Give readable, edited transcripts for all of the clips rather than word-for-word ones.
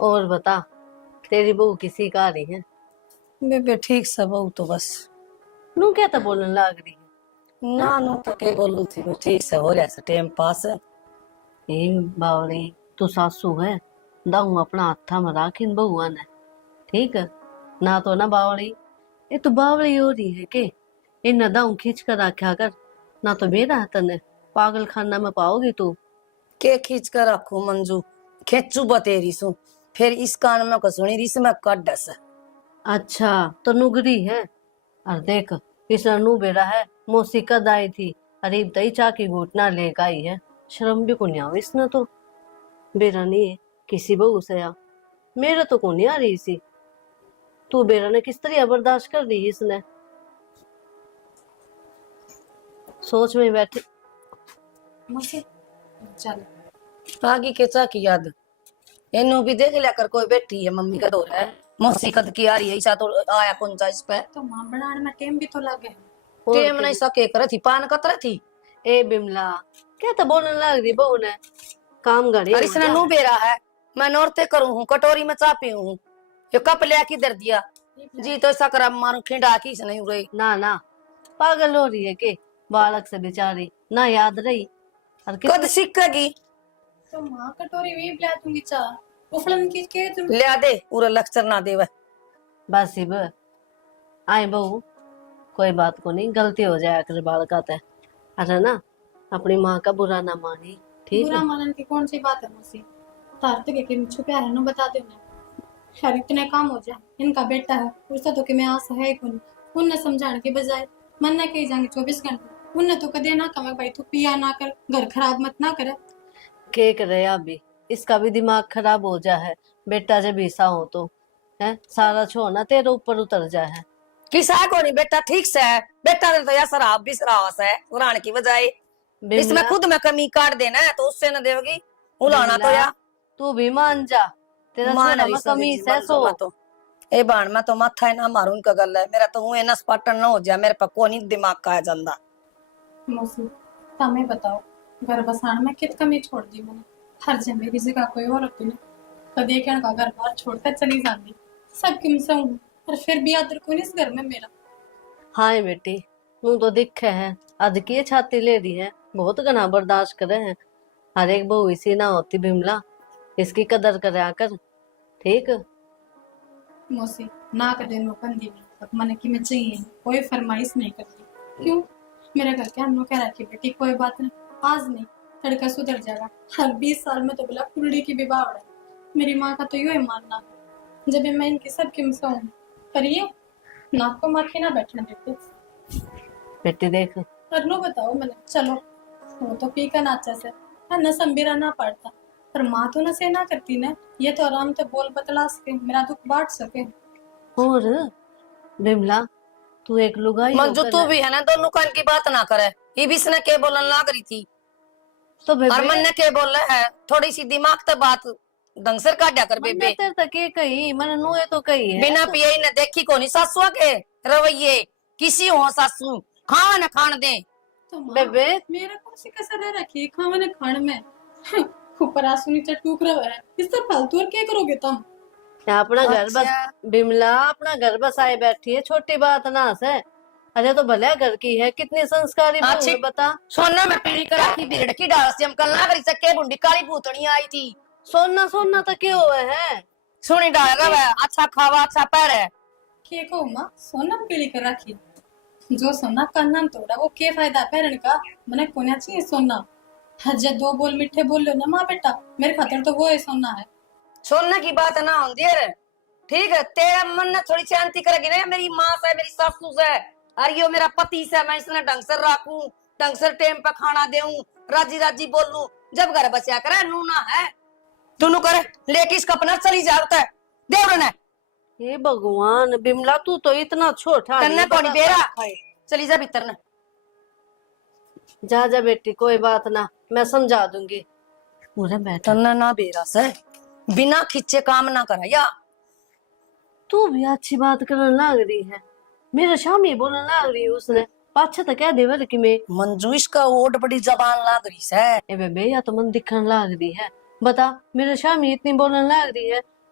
और बता, तेरी बहू किसी का रही है? बेबे ठीक से बहू तो बस नू क्या तो बोलने लग रही है? ना नो तो के बोलू थी बस ठीक से हो रहा है टाइम पास। ए बावली, तू सासू है, दाऊ अपना हाथा में राख इन बहुआ ने। ठीक है ना? तो ना बावली, ये तो बावली हो रही है के इन दाऊ खींच कर रखा कर, ना तो मेरा है तने पागल खाना में पाओगी तू। के खींच कर रखू मंजू, खेचू बतेरी सु फिर इस कान में कसुनी रिस में कट डस। अच्छा तो नुगरी है। और देख, इस नू बेरा है मौसी कद आई थी, अरीब तई चाकी घुटना लेकर आई है। शर्म भी को नहीं आवे इसने तो। बेरा नहीं है किसी बहू से या मेरा तो को नहीं आ रही सी। तू बेरा ने किस तरह बर्दाश्त कर दी इसने? सोच में बैठे चल आगे के चा की याद इन्हों भी देख लिया कर, कोई बैठी है मम्मी का दौर है मौसी कद की आ रही है ऐसा तो आया कौन सा इस पे तो मां बनाने में टाइम भी तो लगे। टेम नहीं सके कर थी पान कतरा थी। ए बिमला, क्या तो बोलने लग रही बहू ने? काम गड़ी और इसने नू बेरा है मैं नौरते करूं हूँ कटोरी में चा पी हूँ ये कप लिया किधर दिया जी तो ऐसा करा मारू खिंडा की इसने रही ना ना, पागल हो रही है के बालक से बेचारी ना याद रही। और कद सीखेगी तो मां कटोरी में पिला दूंगी चाह उफलन की के तुम लिया दे पूरा लेक्चर ना दे वह। बस इब आए बहू, कोई बात को नहीं, गलती हो जाए कर बालका ते। अरे ना, अपनी माँ का बुरा ना मानी, ठीक बुरा है? मानन की कौन सी बात है मौसी? तार तक के छुपा है ना बता देना। खैर इतने काम हो जाए, इनका बेटा है उसका तो कि मैं आस है कौन। उनने समझाने के बजाय मन ने कही जाएंगे 24 घंटे। उनने तो कदे ना कहा भाई तू पिया ना कर, घर खराब मत ना करे। के करे अभी इसका भी दिमाग खराब हो जा है। बेटा जब ऐसा हो तो है सारा छोड़ना तेरे ऊपर उतर जा है। किसा को नहीं बेटा ठीक से है बेटा ने तो या शराब भी शराब है उड़ाने की बजाय इसमें बिमला, खुद में कमी काट देना है तो उससे न देगी उलाना तो या तू भी मान जा, तेरा मान छोरा रही में सो कमी जी है मन सो। तो मैं तो ए बाण मैं तो माथा है ना मारू उनका गल है मेरा तो हुए नस पाटन ना हो जाए मेरे पर कोई नहीं दिमाग का है जंदा। मौसी तमें बताओ, घर बसाने में कित कमी छोड़ दी मैंने? हर जगह मेरी जगह कोई और होती ना कदे क्या का घर बार छोड़कर चली जाती। सब किम से हूँ और फिर भी आदर को नहीं इस घर में मेरा। हाँ बेटी, तू तो दिखे है आज की छाती ले रही है, बहुत गना बर्दाश्त करे हैं। हर एक बहू इसी ना होती बिमला, इसकी कदर करे कर, ठीक? मौसी ना कर देनो कंदी में अब मन की मैं चाहिए कोई फरमाइश नहीं करती। क्यों? मेरा घर के हम कह रखी बेटी कोई बात नहीं, आज नहीं तड़का सुधर जाएगा। हर 20 साल में तो बोला कुड़ी की विवाह है। मेरी माँ का तो यू ही मानना है जब मैं इनकी सब किम से हूँ, पर ये नाक को माखी ना बैठने देते। बेटी देख, पर नो बताओ मैंने चलो वो तो पी का नाचा से न संबीरा ना पड़ता, पर माँ तो न से ना करती ना, ये तो आराम से बोल बतला सके मेरा दुख बांट सके। और बिमला, तू एक लुगाई मंजू होकर तू है, भी है ना दोनों कान की बात ना करे ये भी इसने के बोलन लग रही थी तो और बेबे मन ने के बोल रहा है थोड़ी सी दिमाग तो बात ढंग से काटा कर मैंने बेबे तेरे तक ये कही, मैंने नुए तो कही है। बिना पिए ने देखी को नहीं सासुआ के रवैये किसी हो सासू खावा न खान दे। तो माँ बेबे मेरा कौन सी कसर रह रखी है खाने खान में? ऊपर आंसू नीचे टूक रहा है, इस तरह फालतू और क्या करोगे तुम? अपना घर बस, बिमला अपना घर बसाए बैठी है, छोटी बात ना से। अरे तो भले घर की है, कितनी संस्कारी बहू है बता। सोना में पीड़ी करा की भीड़ की डाल से हम कल ना करी सके बुंडी काली भूतनी आई थी सोना सोना तो क्यों हुए है? सुनी डालेगा वह अच्छा खावा अच्छा पैर है के को माँ सोना में पीली कर रखी, जो सोना कान्ना तोड़ा वो के फायदा पैरन का? मैंने कोना चाहिए सोना? हज दो बोल मीठे बोल लो ना माँ बेटा, मेरे खातर तो वो है सोना है। सोने की बात ना होती है ठीक है तेरा मन ने थोड़ी शांति करेगी ना मेरी माँ से मेरी सासू से और यो मेरा पति से मैं इसने ढंग से रखूं ढंग से टाइम पे खाना देऊं राजी राजी बोलूं जब घर बचा करे नूना है दोनों करे लेके इसका अपना चली जाता है देवड़ ने। हे भगवान बिमला, तू तो इतना छोटा कन्ना कौन बेरा चली जा भीतर ने जा जा बेटी, कोई बात ना, मैं समझा दूंगी। पूरा बैठा तन्ना ना बेरा से बिना खिंचे काम ना करा या तू भी अच्छी बात करने लग रही है, मेरे शामी बोलने लग रही है उसने। पाछा तो कह देवर कि मैं मंजू इसका ओट बड़ी जबान लाग रही से ए बेबे, या तो मन दिखने लग रही है। बता, मेरे शामी इतनी बोलने लग रही है,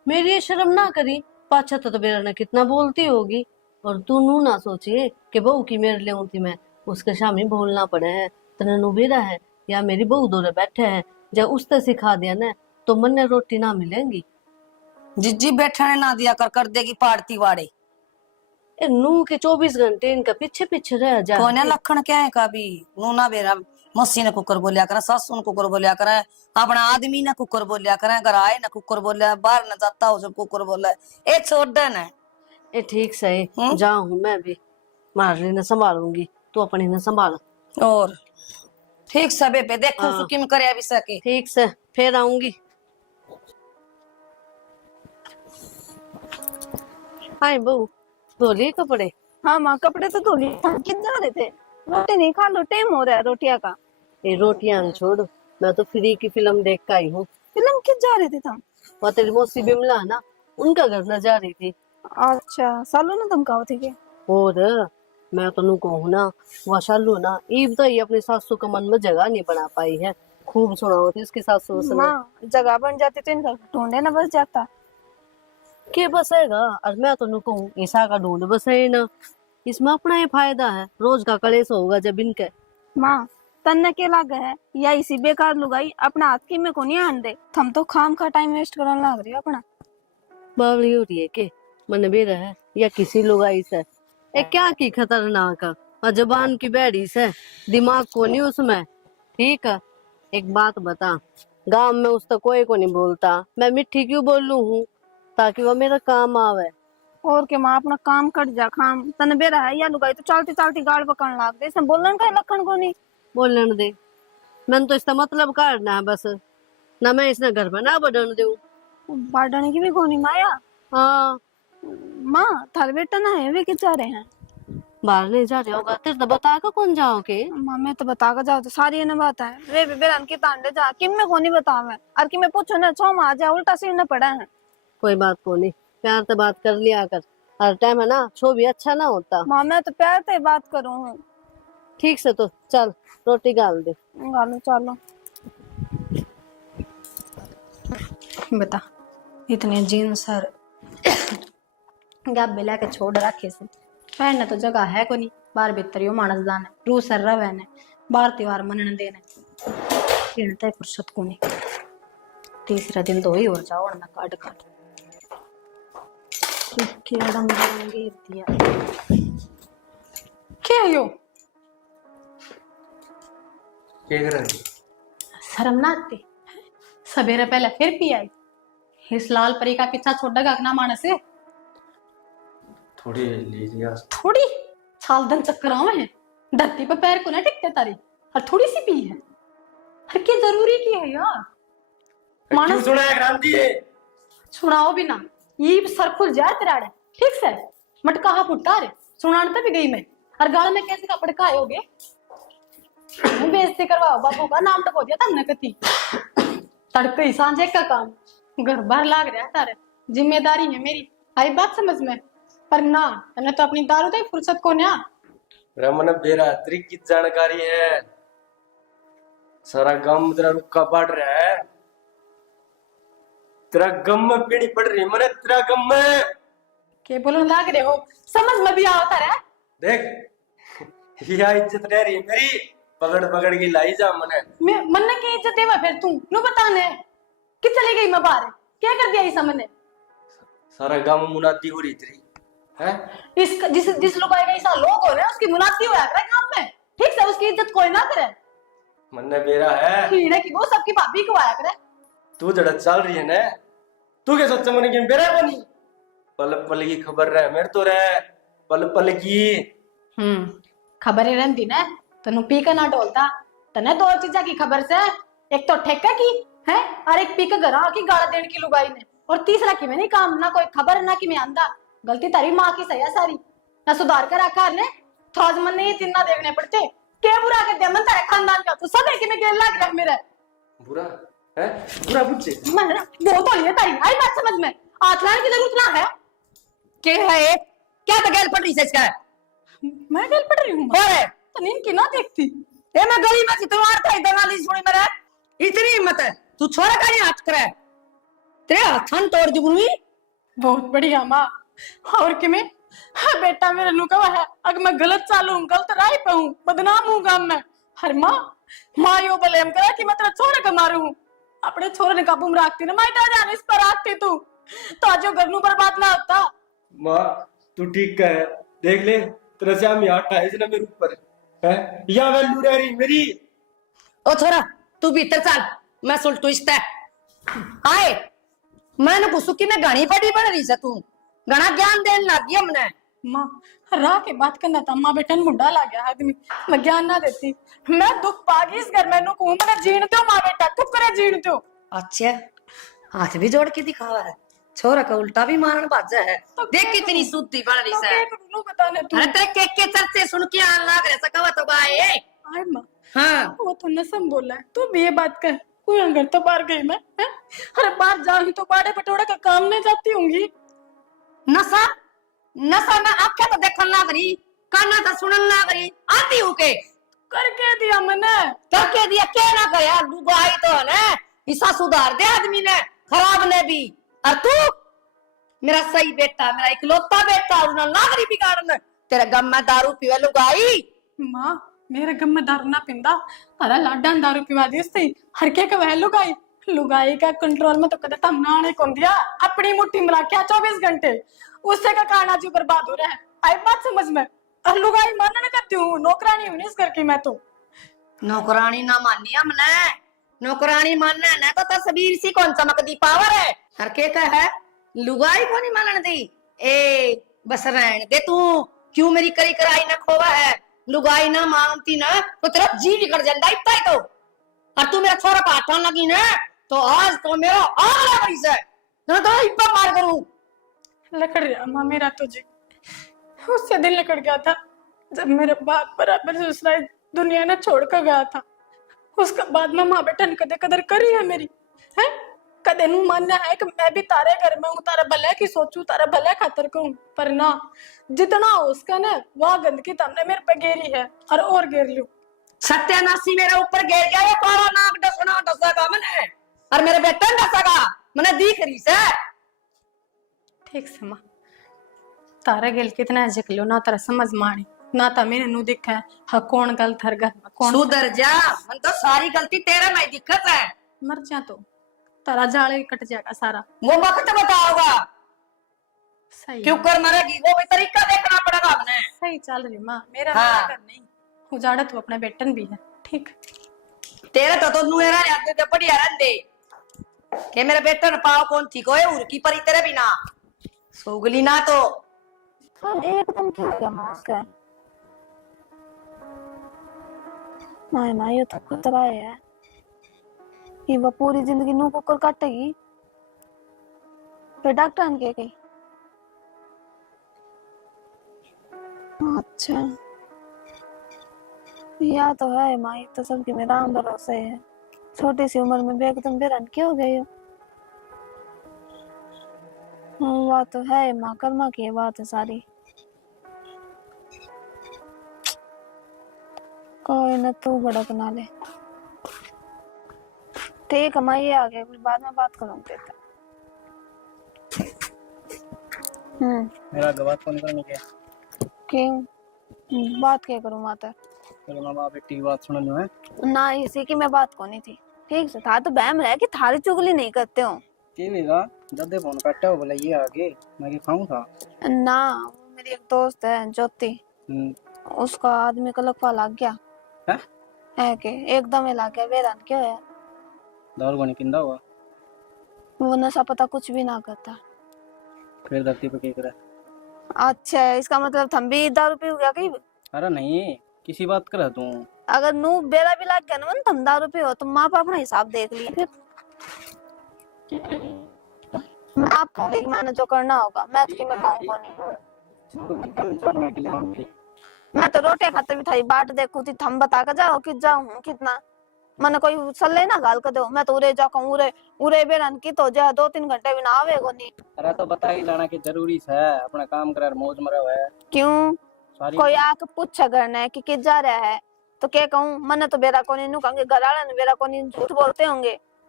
मेरी ये शर्म ना करी, पाछा तो मेरा ना कितना बोलती होगी। और तू नू ना सोचिए कि बहू की मेरे ले थी मैं, उसके सामने बोलना पड़े है। तने नू बेरा है या मेरी बहू दोरे बैठे हैं, जब उसने सिखा दिया ना तो मन ने रोटी ना मिलेंगी। जिज्जी बैठने ना दिया कर देगी पाड़ती वाड़े। ए नू के 24 घंटे इनका पीछे पीछे रह जा। कोने लखन क्या है कभी नू ना बेरा मस्सी ने कुकर बोलिया करे, सासू ने कुकर बोलिया करे, अपना आदमी ने कुकर बोलिया करे, घर आए ना कुकर बोलिया, बाहर न जाता हो सब कुकर बोला। ए छोड़ दे ना। ए ठीक सही, जाऊं मैं भी, मारली ने संभालूंगी, तू अपनी ने संभाल। और ठीक सबे पे देखो हाँ। सुकिम करे अभी सके। ठीक से फिर आऊंगी। हाय बहू, धोली कपड़े? हाँ माँ, कपड़े तो धो लिए। किधर जा रहे थे? रोटी नहीं खा लो, टाइम हो रहा है रोटियां का। ये रोटियां छोड़, मैं तो फ्री की फिल्म देख के आई हूँ। फिल्म किस जा रहे थे तुम? वह तेरी मौसी बिमला है ना, उनका घर न जा रही थी। अच्छा, सालों ने धमकाओ थे क्या? और मैं तो कहूँ ना, वह शालू ना ईब तो ये अपनी सासू का मन में जगह नहीं बना पाई है। खूब सुना होती इसकी सासू से। माँ, जगह बन जाती तो इनका ढूंढे ना बस जाता। के बसेगा? और मैं तो कहूँ ईसा का ढूंढ बसे ना, इसमें अपना ये फायदा है, रोज का कलेश होगा जब इनके। माँ, तन्ने के लाग है या इसी बेकार लुगाई अपना हाथ की में को नहीं आन दे। हम तो खाम खा टाइम वेस्ट करने लग रही है अपना। बावली हो रही है के मन भी रहे या किसी लोग आई से। ए क्या की खतरनाक है, और जबान की बैड़ी से, दिमाग को नहीं उसमें। ठीक है, एक बात बता, गांव में उस तक कोई को नहीं बोलता, मैं मिट्टी क्यों बोलूं हूँ? ताकि वो मेरा काम आवे। और के माँ, अपना काम कट जा। खाम तन बेरा है या लुगाई तो चलती चलती गाड़ पकड़ने लग गई। इसमें बोलन का लखन को नहीं। बोलन दे, मैंने तो इसका मतलब काटना है बस, ना मैं इसने घर में ना बढ़न दूं। बाढ़ने की भी कोनी माया। हाँ, माँ, थारे बेटा ना है वे किस जा रहे हैं? बाहर नहीं जा रहे होगा, तेरे तो बता कर कौन जाओ के? माँ, मैं तो बता कर जाओ तो सारी ने बात है। वे भी बेरन की तांडे जा किम में कोनी बतावे। और कि मैं पूछो ना छो मां जा उल्टा सीने पड़ा है। कोई बात को नहीं, प्यार से बात कर लिया कर, हर टाइम है ना छो भी अच्छा ना होता। माँ, मैं तो प्यार से बात करूँ हूँ। ठीक से, तो चल रोटी गाल दे। गालो चलो। बता, इतने जीन्स और गब्बे लेके छोड़ रखे से पहनने तो जगह है को नहीं। बार भीतर यो मानस जाने रू सर रवे ने बार त्योहार मनने देने इनते फुर्सत को नहीं। तीसरा दिन तो ही और जाओ ना काट काट केड़ा मरेंगे दिया। क्या यो क्या कर रही? शर्म ना आती? सवेरे पहले फिर पी आई। इस लाल परी का पीछा छोड़ेगा ना मानस से। थोड़ी लीजिए। थोड़ी साल दिन चक्कर आवे हैं, धरती पे पैर को ना टिकते तारी, और थोड़ी सी पी है। हर की जरूरी की है यार। क्यों सुना है क्रांति है? सुनाओ भी ना, ये सर खुल जाए तेराड़े। ठीक से मटका हा फुटका रे सुनाने तो भी गई मैं। और गाल में कैसे कपड़े का आयोगे? बेइज्जती करवाओ बाबू का नाम तो दिया तुमने कती। तड़के ही सांझे का काम घर बार लाग रहा है तारे। जिम्मेदारी है मेरी, आई बात समझ में। पर ना तने तो अपनी दारू तो फुर्सत को ना। रमन बेरा त्रिक की जानकारी है, सारा गम तेरा रुक्का पड़ रहा है। तेरा गम में पीड़ी पड़ रही मने, तेरा गम में के बोलने लाग रहे हो, समझ में भी आता रहा। देख यह इज्जत रह रही मेरी, पकड़ पकड़ के लाई जा मने। मैं मन की इज्जत देवा फिर तू नु बताने कि चली गई मैं बाहर क्या कर दिया इस मैंने। सारा गम मुनादी हो रही तेरी है। इस जिस लोग आएगा ऐसा लोग हो रहे हैं उसकी मुनादी होया करे काम में। ठीक से उसकी इज्जत कोई ना करे। मन बेरा है कीड़े की वो सबकी भाभी को आया करे। तू जड़ा चल रही है ना, तू क्या सोचा मन की बेरा बनी? पल पल की खबर रहे मेरे तो रहे पल पल की। खबरें रहती ना तनु पी का ना डोलता। तने दो चीजा की खबर से, एक तो ठेका की है और एक पी के घर आके गाला देने की लुगाई ने, और तीसरा की में नहीं काम ना कोई खबर ना कि मैं आंदा। गलती तारी माँ की सही है सारी, ना सुधार कर आकार ने थोज मन ने ये तीन ना देखने पड़ते। क्या बुरा कर दिया मन तारे खानदान का, तो सब है कि मैं गेल लाग रहा मेरे बुरा है, बुरा बुझे मन वो तो ये तारी आई बात समझ में। आचलाने की जरूरत ना है। के है क्या तो गैल पड़ रही है इसका? मैं गेल पड़ रही हूँ और तो नींद की ना देखती। ए मैं गली में थी तुम्हार था दलाली सुनी मेरे। इतनी हिम्मत है तू छोरा का नहीं हाथ करे, तेरे हाथन तोड़ दूंगी। बहुत बढ़िया माँ। और कि मैं हाँ बेटा मेरे नु कहा है अगर मैं गलत चालू गलत राह पे हूँ बदनाम हूँ गांव में। हर माँ यो बलेम करा कि मैं तेरा छोरे का मारू हूँ। अपने छोरे ने काबू में रखती ना माइटा जाने इस पर रखती तू तो आज घर नु बर्बाद ना होता। माँ तू ठीक कह, देख ले तेरा श्याम यहाँ है ना मेरे ऊपर है, या वैल्यू रह रही मेरी। ओ छोरा तू भीतर चल, मैं सुलटू इस्ता आए। मैंने पूछू कि मैं घनी बड़ी बन रही से तू घना ज्ञान देने लग गई हमने। माँ राह के बात करना था माँ बेटा मुंडा ला गया आदमी मैं ज्ञान ना देती। मैं दुख पागी इस घर में कहूँ मैंने जीण दो माँ बेटा तू करे जीण दो। अच्छा हाथ भी जोड़ के दिखावा है, छोरा का उल्टा भी मारन बाजा है। तो देख कितनी शुद्धि बन रही है। तो बताने तू। अरे तेरे के चर्चे सुन के आन लाग रहे सकवा तो बाए। आए माँ हाँ वो तो नसम बोला है तू भी ये बात कर कोई अंगर तो बाहर गई मैं है? अरे बाहर जाऊंगी तो बाड़े पटोड़े का काम नहीं जाती होंगी। नशा नशा में आंखें तो देखन लाग रही काना तो सुनन लाग रही आती हूँ के करके दिया मैंने करके दिया क्या ना गया लुगाई तो है ना हिस्सा सुधार दे आदमी ने खराब ने भी। और तू मेरा सही बेटा मेरा इकलौता बेटा और ना नागरी बिगाड़न तेरे गम में दारू पीवे लुगाई। माँ मेरे गम में दारू ना पिंदा अरे लाडा दारू पिवा दी उससे हर के वह लुगाई लुगाई का कंट्रोल में तो कदे तम नाने कौन दिया अपनी मुट्ठी में रखा 24 घंटे उससे का काना जो बर्बाद हो रहा है। आई बात समझ में और लुगाई मानना नहीं करती हूँ नौकरानी हूँ इस घर की मैं तो। नौकरानी ना मानी हमने नौकरानी मानना है ना तो तस्वीर सी कौन चमकदी पावर है हर के का है लुगाई को नहीं मानने दी। ए बस रहने दे तू क्यों मेरी करी कराई ना खोवा है लुगाई ना मानती ना तो तेरा जी बिगड़ जाता इतना ही तो। और तू मेरा छोरा पाठन लगी ना तो आज तो मेरा आग लग रही है ना तो इब्बा मार करूं। लकड़ गया माँ मेरा तो जी उससे दिल लकड़ गया था जब मेरे बाप बराबर ससुराल दुनिया ने छोड़ कर गया था। उसके बाद में माँ बेटा ने कदे कदर करी है मेरी है कदे नू मानना है कि मैं भी तारे घर में हूँ तारा भले की सोचू तारा भले खातर कहूँ पर ना जितना हो उसका ना वह गंदगी तुमने मेरे पे घेरी है और घेर लू। सत्यानाशी मेरे ऊपर गिर गया ये कोरा नाक डसना डसेगा मैंने और मेरे बेटे ने डसेगा मैंने दिख रही से। ठीक से माँ तारा गेल कितना झक लो ना तारा समझ मानी ना था मैंने नू दिखा है हाँ कौन गलत हर घर में कौन सुधर जा मन तो सारी गलती तेरे में दिक्कत है। मर जा तो तारा जाले कट जाएगा सारा वो वक्त बताओगा सही क्यों कर मरेगी वो भी तरीका देखना पड़ेगा हमने। सही चल रही माँ मेरा हाँ। मेरा घर नहीं उजाड़ा तो अपने बेटन भी है ठीक। तेरे तो नुएरा याद दे बढ़िया रहंदे के मेरे बेटे ने पाव कौन थी कोई उर की परी तेरे बिना सोगली ना तो एकदम ठीक है माँ उसका माए माए ये तो खतरा है कि वो पूरी जिंदगी नू कुकर काटेगी फिर डॉक्टर ने कही अच्छा या तो है माई तो सबकी में राम भरोसे है छोटी सी उम्र में एकदम बेरन क्यों हो गई हो। बात तो है माँ कर्मा की बात है सारी कोई न तू भड़क ना ले ठीक है मैं ये आ गया बाद में बात करूंगी मेरा गवात फोन करने के कि बात क्या करूं माता चलो मामा बेटी की बात सुन लो है ना इसी की मैं बात कोनी थी ठीक से था तो बहम रहा कि थारी चुगली नहीं करते हो के लेगा ददे फोन काटा हो बोला ये आगे मैं के खाऊं था ना मेरी एक दोस्त है ज्योति उसका आदमी को लकवा लग गया है के एकदम ही लग गया वेरान क्यों है दारू को नहीं पिंदा हुआ वो नशा पता कुछ भी ना करता फिर धरती पे क्या करे। अच्छा इसका मतलब थम भी दारू पी गया कहीं अरे नहीं किसी बात कर तू अगर नू बेरा भी लग गया ना मन तुम दारू पी हो तो माँ बाप अपना हिसाब देख लिए फिर मैं आपको मैंने जो करना होगा मैं उसकी मैं कहूँगा नहीं मैं तो रोटी खाते भी थारी बाट देखू थी थम बता कर जाओ कि जाऊँ कितना मैंने कोई सल्ले ना गाल कर दो मैं तो उरे जाऊँ उरे उरे बेरन की तो जा 2-3 घंटे भी ना आवेगो नहीं। अरे तो बता ही लाना कि जरूरी है अपना काम कर मौज मरा है क्यों सारी कोई आके पूछा करना है कि जा रहा है तो क्या कहूँ मैंने तो बेरा को नहीं कहूँगे घर वाले ने बेरा को नहीं झूठ बोलते होंगे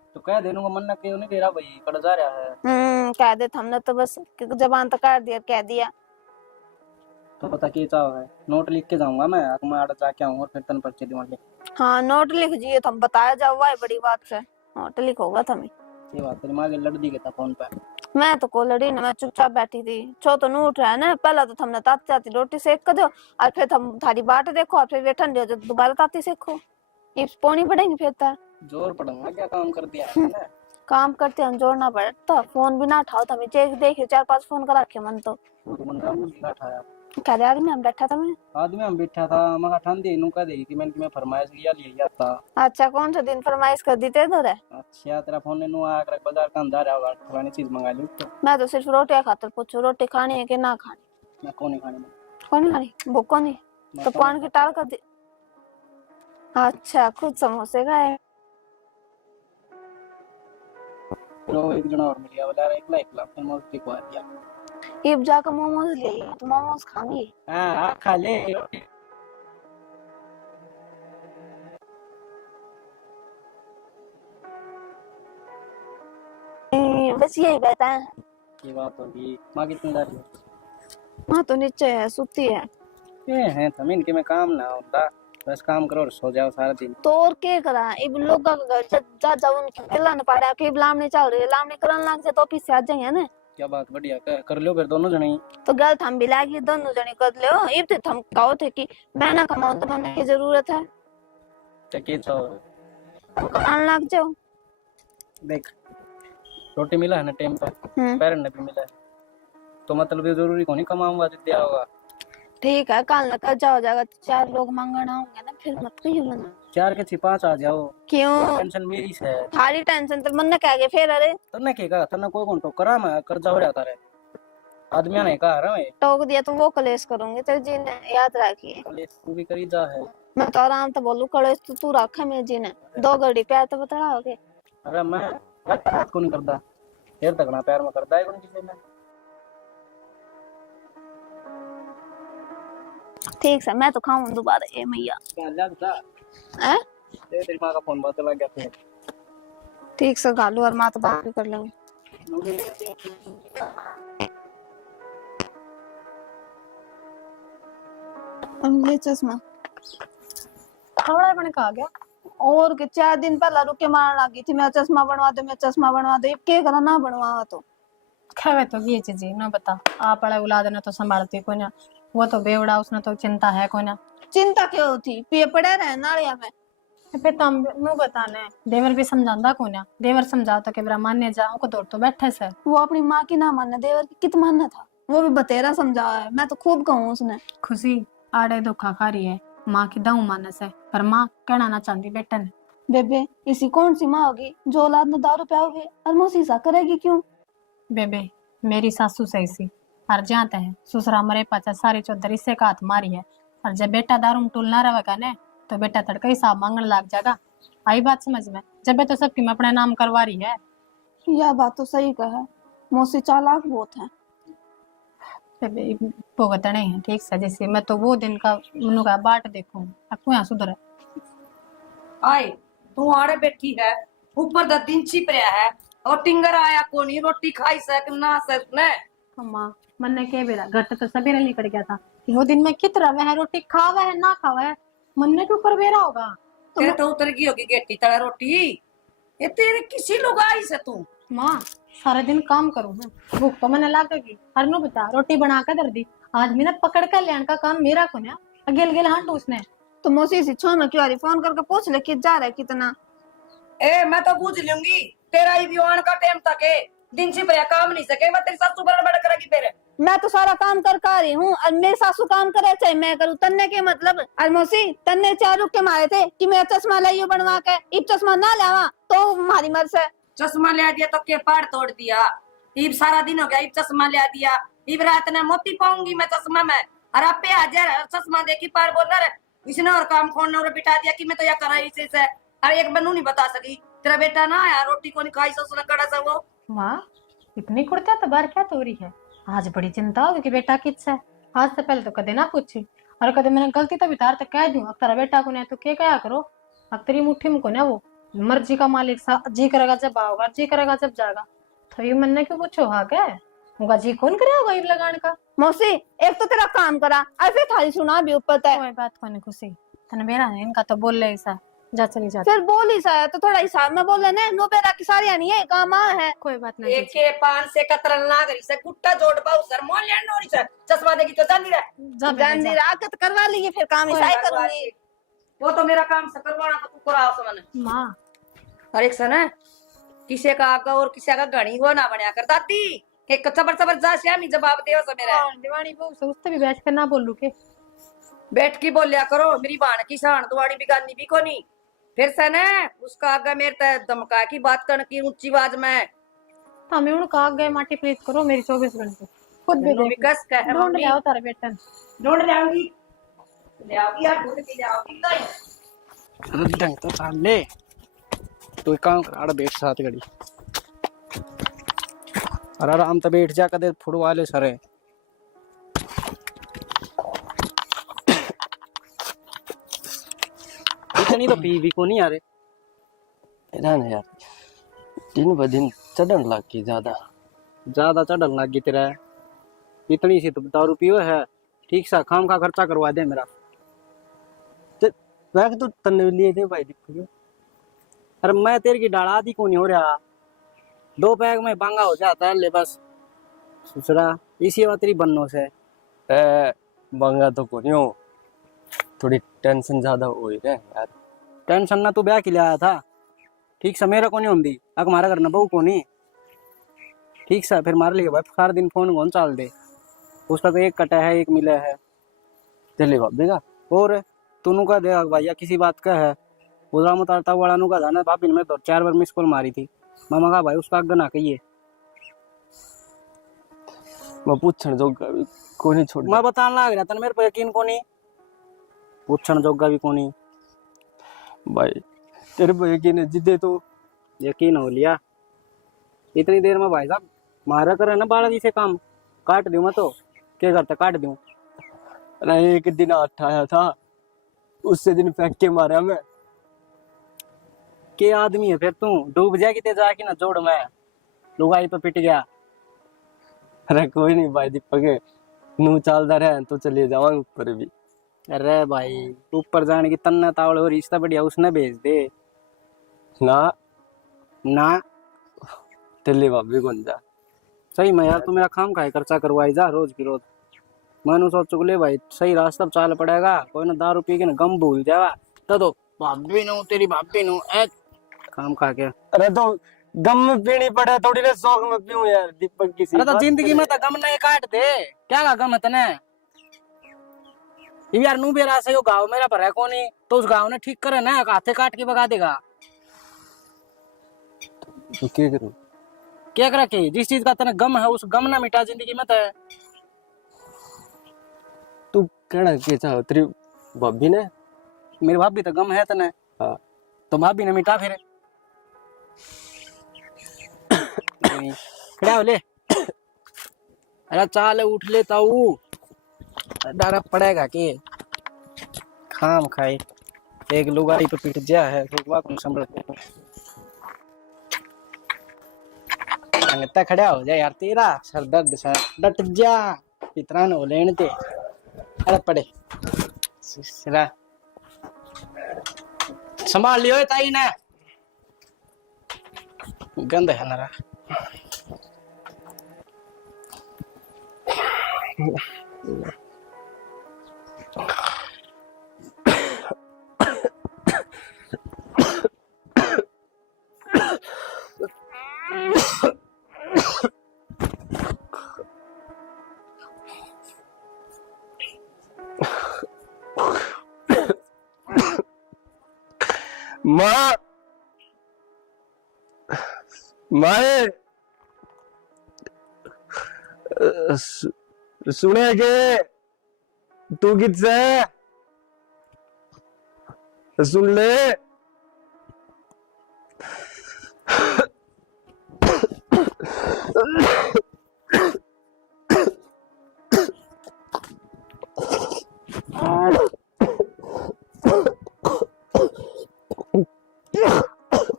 तो कह देने को मन ना क्यों नहीं दे रहा भाई, कड़ जा रहा है। कह दे हमने तो बस जबान तक काट दिया, कह दिया। तो पता क्या चाह है, नोट लिख के जाऊंगा मैं आड़ जाके आऊंगा और फिर तन पर्चे दूंगा। हाँ नोट लिख जिए, तुम बताया जाओ, वाह बड़ी बात है, नोट लिखोगा तुम्हें। ये बात तेरी माँ के लड़ दी था फोन पे। मैं तो कोलड़ी ना, मैं चुपचाप बैठी थी। छो तो नू उठ रहा है ना, पहला तो तुमने ताती ताती रोटी सेक कर दो, और फिर तुम थारी बाट देखो, और फिर वे ठंडे हो जाए दोबारा ताती सेको, ये पौनी पड़ेगी फिर तो। जोर पड़ूंगा, क्या काम कर दिया है ना। काम करते हम जोड़ना पड़ता, फोन भी ना उठाओ तुम, चेक देखियो 4-5 फोन करा के मन तो बंदा मुझे उठाया। कह दे आदमी हम बैठा था मैं। आदमी हम बैठा था, मैं ठंडी नु कह दे कि मैं फरमाइश किया लिए जाता। अच्छा कौन सा दिन फरमाइश कर दी थे तो रे? अच्छा तेरा फोन ने नु आकर बाजार का अंदर आ होगा, पुरानी चीज मंगा ली तो। मैं तो सिर्फ रोटियां खातर पूछू, रोटी खानी है कि ना खानी? मैं कौन नहीं खाने में। कौन नहीं खानी? भूख नहीं तो पान की टाल कर दी। अच्छा खुद समोसे खाए? तो एक जना और मिल गया, बोला एक लाख फिर मोती को आ दिया। इब जाकर मोमोज ले आई, तो मोमोज खाऊंगी। हां खा ले। बस यही बात है। ये बात होगी। मां कितनी जा रही है? माँ तो नीचे है, सुती है। ये हैं थमीन के में काम ना होता, बस काम करो और सो जाओ सारा दिन। तो और क्या करा, इब लोग का घर जा जा उनकी मिला न पाड़ा कि लामनी चल रही है, लामनी करन लाग से तो ऑफिस से आ जाएंगे ना। क्या बात, बढ़िया कर लो फिर दोनों जने। तो गल थम भी लागी, दोनों जने कर लो। इब तो थम कहो थे कि मैं ना कमाऊं तो मैंने की जरूरत है, के तो कमाने लग जाओ। देख रोटी मिला है ना टाइम पर, पैरन ने भी मिला है, तो मतलब ये जरूरी को नहीं कमाऊंगा तो दिया होगा। ठीक है कल न जा हो जाएगा, 4 लोग मांगना होंगे ना, फिर मत कहियो ना। 4 के 5 आ जाओ। क्यों टेंशन मेरी से है। थारी टेंशन तो मन ने कह गए फिर? अरे तन्ने के का तन्ने कोई कौन टोकरा में कर्जा हो रहा रे आदमी ने कहा रे मैं टोक दिया तो वो कलेश करूंगी तेरे जी ने, याद रखिए। तू भी करी जा है। मैं तो आराम तो बोलू, कलेश तो तू रखा मेरे जी ने, 2 घड़ी प्यार तो बताओगे। अरे मैं बात को नहीं करता, फिर तक ना पैर में करता है कौन किसी ने। ठीक है मैं तो खाऊं दोबारा ये मैया। क्या लगता हैं? तेरी मां का फोन बात लग गया फिर। ठीक से गालू और माँ तो बात भी कर लेंगे। ये चश्मा थोड़ा बन का आ गया। और के 4 दिन पहला रुके मारने लगी थी, मैं चश्मा बनवा दे, मैं चश्मा बनवा दे, के करा ना बनवा तो खावे तो ये चीज ना बता, आप पड़ा औलाद ने तो संभालती को ना, वो तो बेवड़ा, उसने तो चिंता है को ना। चिंता क्यों होती, पे पड़े रहे नालिया में। पे तम नु बताने देवर भी समझांदा को ना, देवर समझाओ तो केवरा मान्य जाओ को दौड़ तो बैठे से। वो अपनी माँ की ना मानना, देवर की कित मानना था, वो भी बतेरा समझाया है, मैं तो खूब कहूँ उसने। खुशी आड़े धोखा खा रही है, माँ की दाऊ मानस है, पर माँ कहना ना चाहती बेटा ने। बेबे इसी कौन सी माँ होगी जो औलाद ने दारू पियाओगे और मोसी सा करेगी क्यों? बेबे मेरी सासू सही सी और जानते हैं ससुरा मरे पाचा सारी चौधरी से का हाथ मारी है, और जब बेटा दारू में टूल ना रहेगा ने तो बेटा तड़का ही साहब मांगने लग जाएगा। आई बात समझ में? जब तो सबकी मैं अपने नाम करवा रही है। यह बात तो सही कहा, मोसी चालाक बहुत है। बेबे भुगत नहीं है ठीक से, जैसे मैं तो वो दिन का मनु का बाट देखूं आपको यहाँ सुधर आए तू आड़े बैठी है, ऊपर द दिन छिप रहा है और टिंगर आया कोनी रोटी खाई सक ना सक ने। अम्मा मन ने के बेरा घर तो सवेरे निकल गया था, वो दिन में कितना वह रोटी खावा है ना खावा है, मन ने के ऊपर बेरा होगा। तेरे तो उतर गई होगी गेटी तड़ा रोटी, ये तेरे किसी लोग आई से तू। माँ सारा दिन काम करूँ भूख तो मैंने लागेगी, हर नो बता रोटी बना कर दर दी, आज मैंने पकड़ कर लेने का काम मेरा को ना, अगेल गेल हंट उसने। तो मोसी से छो में क्यों आ रही, फोन करके पूछ ले कि जा रहा है कितना। ए मैं तो पूछ लूंगी, तेरा ही विवान का टाइम तक है, दिन छिप रहा काम नहीं सके, मैं तेरी सासू बड़ करेगी फिर। मैं तो सारा काम कर का रही हूँ और मेरी सासू काम करे चाहे मैं करूँ, तन्ने के मतलब। और मौसी तन्ने 4 रुक के मारे थे कि मेरा चश्मा लाइयो बनवा के, इब चश्मा ना लावा तो हमारी मर्ज है। चश्मा ले दिया तो के पार तोड़ दिया, इब सारा दिन हो गया, इब चश्मा ले दिया, इब रात ने मोती पाऊंगी मैं चश्मा में, और आप पे हजार चश्मा देखी पार बोल रहा इसने और काम खोलने और बिठा दिया कि मैं तो यह कर रही से अरे एक बनू नहीं बता सकी, तेरा बेटा ना आया रोटी को नहीं खाई ससुर कड़ा सा वो। माँ इतनी कुर्ता तो बार क्या तो रही है, आज बड़ी चिंता होगी कि बेटा किस है, आज से पहले तो कदे ना पूछी, और कदे मैंने गलती तो बितार तक कह दूं, अब तेरा बेटा को नहीं तो क्या करो, अब तेरी मुट्ठी में को ना वो मर्जी का मालिक सा जी करेगा जब आओगा, जी करेगा जब जाएगा। तो ये मन ने क्यों पूछो हाँ क्या उनका जी कौन करेगा ईद लगाने का। मौसी एक तो तेरा काम करा ऐसे थाली सुना भी ऊपर तय। कोई बात कोनी खुशी तने बेरा है इनका तो बोल ले ऐसा जा चली जा। फिर बोल ही सा तो थोड़ा हिसाब में बोल लेने नो बेरा की सारी नहीं है काम है। कोई बात नहीं एक के पान से कतरन ना करी से गुट्टा जोड़ पाऊ सर मोल लेन नोरी सर चश्मा देगी तो जानी रे जा बेटा, गांधी जा। राकत करवा लीजिए फिर काम ऐसा ही करूंगी। वो तो मेरा काम से करवाना तो तू कराओ समन माँ हर एक सन किसी का आका और किसी का घड़ी वो ना बनया कर दाती के सबर सबर जा श्यामी जवाब देओ सो मेरा हाँ, दीवानी बहू से उससे भी बैठ कर ना बोलू के बैठ की बोलिया करो मेरी बाण की शान दुआड़ी भी गानी भी कोनी फिर से न उसका आगे मेरे ते धमका की बात करने की ऊंची आवाज में हमें उनका आग गए माटी प्रीत करो मेरी 24 घंटे खुद भी नो देख विकास का है ढूंढ मम्मी ले आओ तारे बेटन ढूंढ ले आऊंगी यार ढूंढ के ले आऊंगी तो ढंग तो चाल ले तो एक काम कर आड़ा बैठ साथ घड़ी अरे आराम तो बैठ जा कदे फुड़ वाले सरे इतनी तो पी भी को नहीं आ रहे ना ना यार दिन ब दिन चढ़न लग गई ज्यादा चढ़न लग गई तेरा इतनी सी तो दारू पियो है ठीक सा खाम का खर्चा करवा दे मेरा बैग तो तन्ने लिए थे भाई दीपक अरे मैं तेरे की डाला दी को नहीं हो रहा 2 पैग में बांगा हो जाता है ले बस सुसरा इसी बात तेरी बन्नों से ए मंगा तो को नहीं हो थोड़ी टेंशन ज्यादा हो रही है यार टेंशन ना तू ब्याह के लिए आया था ठीक सा मेरा को नहीं होंगी अग मारा करना बहू को नहीं ठीक सा फिर मार लिया भाई सारा दिन फोन कौन चाल दे उसका तो एक कटा है एक मिला है चले भाभी का और तूनू का दे भैया किसी बात का है उधरा मुतारता वाला नु का था ना भाभी ने मैं तो 4 बार मिस कॉल मारी थी मामा का भाई उसका अग ना कहिए मैं पूछण जोगा भी को नहीं छोड़ मैं बताने लग रहा था मेरे पे यकीन को नहीं पूछण जोगा भी को नहीं भाई तेरे पे यकीन है जिदे तो यकीन हो लिया इतनी देर में भाई साहब मारा करे ना बालाजी से काम काट दूं मैं तो क्या करता काट दूं अरे एक दिन हाथ आया था उससे दिन फेंक के मारा मैं के आदमी है फिर तू डूब जाएगी ते जाके ना जोड़ में लुगाई पे पिट गया अरे कोई नहीं भाई दीपक नू चलता रहे तो चले जावांगे ऊपर भी अरे भाई ऊपर जाने की तन्ना तावड़ और रिश्ता बढ़िया उसने भेज दे ना ना तेले भाभी कौन जा सही में यार तू मेरा काम का खर्चा करवाई जा रोज की रोज मैंने सोच चुके भाई सही रास्ता पे चाल पड़ेगा कोई ना दारू पी के ना गम भूल जावा तो भाभी नु तेरी भाभी नु काम खा के अरे तो गम में पीनी पड़े थोड़ी ना शौक में पीऊं यार दीपक की अरे तो जिंदगी में तो गम नहीं काट दे क्या का गम है तने ये यार नू बेरा से यो गांव मेरा भरा कोनी तो उस गांव ने ठीक करे ना हाथे काट के भगा देगा तो क्या करूं क्या करा के जिस चीज का तने गम है उस गम ना मिटा जिंदगी में तो तू कहना के चाहो तेरी भाभी ने मेरी भाभी तो गम है तने हाँ तो भाभी ने मिटा फिर खड़ा हो ले अरे चाल उठ लेता हूँ डर पड़ेगा कि खाम खाए एक लुगाई पे पिट जा है लुगा कौन संभल अंगता खड़ा हो जा यार तेरा सर दर्द सर डट जा इतना न हो लेने ते अरे पड़े सिरा संभाल लियो ताई ने गंद है नरा माँ माए सुने के तू किससे सुन ले